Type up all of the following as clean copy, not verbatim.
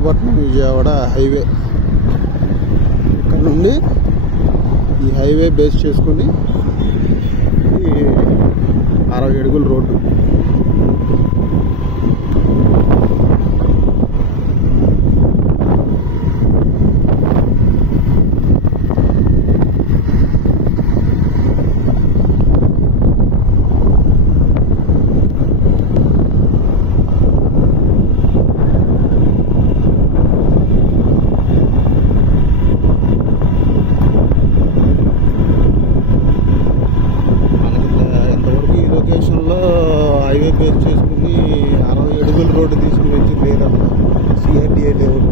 Machilipatnam Vijayawada highway. ఇక్కడ నుండి ఈ హైవే బేస్ చేసుకుని 60 అడుగుల రోడ్డు. హైవే బేస్ చేసుకుని 60 అడుగుల రోడ్డు తీసుకుని వచ్చి లేదమ్మా సిఆర్డిఏ లేఅవుట్.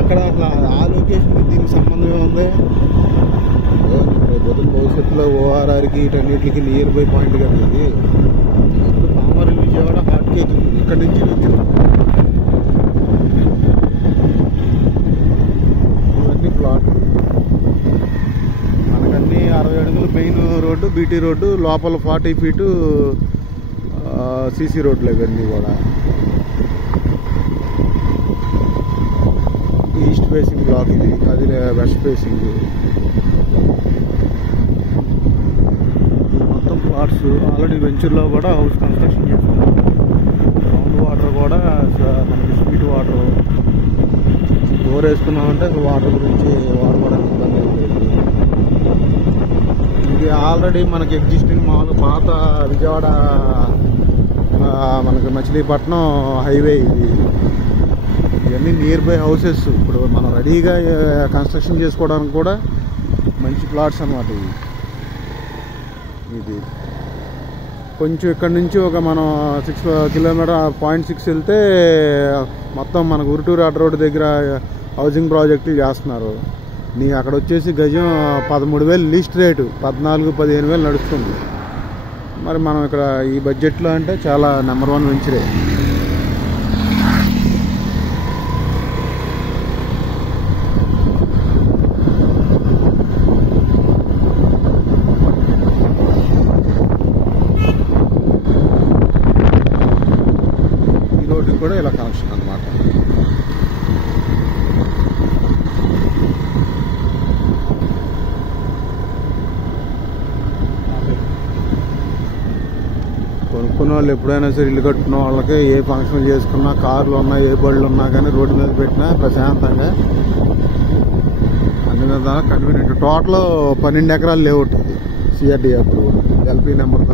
అక్కడ అసలు ఆ లొకేషన్కి దీనికి సంబంధమే ఉంది. బదులు భవిష్యత్తులో ఓఆర్ఆర్కి వీటన్నిటికి నియర్ బై పాయింట్ కదా ఇది. ఇప్పుడు పామర్ విజయవాడ హాట్ కేక్ ఇక్కడ నుంచి ఇవన్నీ ప్లాట్. మనకన్నీ 60 అడుగులు మెయిన్ రోడ్డు, బీటీ రోడ్డు, లోపల 40 ఫీటు సీసీ రోడ్లు ఇవన్నీ కూడా. ఈస్ట్ ఫేసింగ్ బ్లాక్ ఇది, అది వెస్ట్ ఫేసింగ్. మొత్తం ప్లాట్స్. ఆల్రెడీ వెంచర్లో కూడా హౌస్ కన్స్ట్రక్షన్ చేస్తున్నాం. గ్రౌండ్ వాటర్ కూడా మనకి స్వీట్ వాటర్ బోర్ వేసుకున్నామంటే వాటర్ గురించి వాడుకోవడానికి ఇబ్బంది అవుతుంది. ఇది ఆల్రెడీ మనకి ఎగ్జిస్టింగ్ మామూలు పాత విజయవాడ మనకి మచిలీపట్నం హైవే ఇది. ఇవన్నీ నియర్ బై హౌసెస్. ఇప్పుడు మనం రెడీగా కన్స్ట్రక్షన్ చేసుకోవడానికి కూడా మంచి ప్లాట్స్ అన్నమాట ఇవి. ఇది కొంచెం ఇక్కడ నుంచి ఒక మనం 6 కిలోమీటర్ 0.6 వెళ్తే మొత్తం మనకు ఉరుటూరు అడ్డ రోడ్డు దగ్గర హౌసింగ్ ప్రాజెక్టులు చేస్తున్నారు. నీ అక్కడ వచ్చేసి గజం 13,000 లీస్ట్ రేటు, 14-15,000 నడుస్తుంది. మరి మనం ఇక్కడ ఈ బడ్జెట్లో అంటే చాలా నెంబర్ 1 వెంచరే. ఈ రోడ్డుకి కూడా ఇలా కనెక్షన్ అన్నమాట. కొనుక్కున్న వాళ్ళు ఎప్పుడైనా సరే ఇల్లు కట్టుకున్న వాళ్ళకి ఏ ఫంక్షన్ చేసుకున్నా, కార్లు ఉన్నా, ఏ బళ్ళు ఉన్నా కానీ రోడ్డు మీద పెట్టినా ప్రశాంతంగా అన్ని విధాలా కన్వీనియంట్. టోటల్ 12 ఎకరాలు లేఅవుట్ ఇది సిఆర్డీ అప్పుడు ఎల్పీ నెంబర్